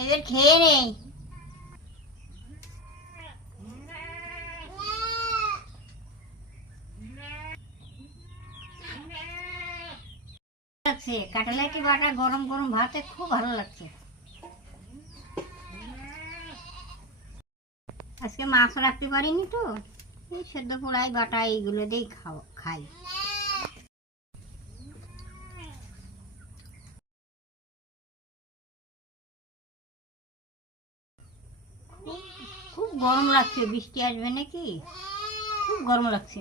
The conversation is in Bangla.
এদের খেয়ে নেই। লাগছে কাটালাইটি বাটা গরম গরম ভাতে খুব ভালো লাগছে। আজকে মাছ রাখতে পারিনি তো, এই সেদ্ধ পোড়াই বাটা এইগুলো দিয়েই খাই। খুব গরম লাগছে, বৃষ্টি আসবে নাকি, খুব গরম লাগছে।